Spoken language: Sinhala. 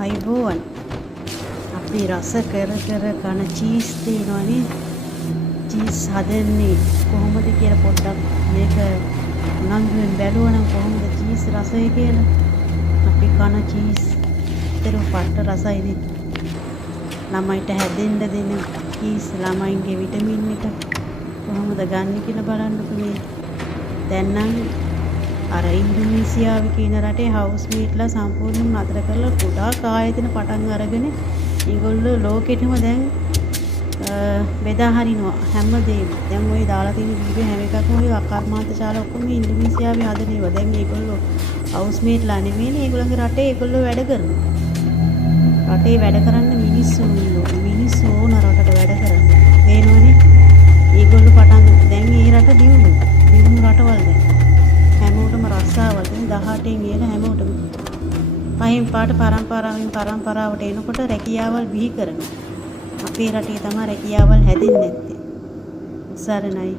අයිබෝවන් අපි රස කර කර කන චීස් තියෙනවනේ චීස් හදන්නේ කොහොමද කියලා පොඩ්ඩක් මේක උනන්දුවෙන් බැලුවනම් කොහොමද චීස් රසය කියලා අපි කන චීස් විතර පට්ට රසයිනේ ළමයිට හැදෙන්න දෙන චීස් ළමයින්ගේ විටමින් එක කොහොමද ගන්න කියලා බලන්නකෝ මේ දැන් නම් අර ඉන්දුනීසියාවේ කියන රටේ හවුස් මේට්ලා සම්පූර්ණයෙන්ම නතර කරලා ගොඩාක් ආයතන පටන් අරගෙන ඒගොල්ලෝ ලෝකෙටම දැන් බෙදා හරිනවා හැමදේම. දැන් ওই දාලා තියෙන වීඩියෝ හැම එකක්ම ওই අකර්මාන්තශාලා ඔක්කොම ඉන්දුනීසියාවේ හදන ඒවා. දැන් මේගොල්ලෝ හවුස් මේට්ලා නෙමෙයිනේ ඒගොල්ලන්ගේ රටේ ඒගොල්ලෝ වැඩ කරනවා. රටේ වැඩ කරන්න මිනිස්සු ඕන රටට වැඩ කරන්න. තේනවනේ? ඒගොල්ලෝ පටන් දැන් මේ රට දියුණු රටවල් දැන් හැමෝටම රස්සාවල් දැන් 18න් ඉහළ හැමෝටම පහින් පාට පරම්පරාවට එනකොට රැකියාවල් බිහි කරනවා. අපේ රටේ තමයි රැකියාවල් හැදෙන්නේ නැත්තේ. සරණයි.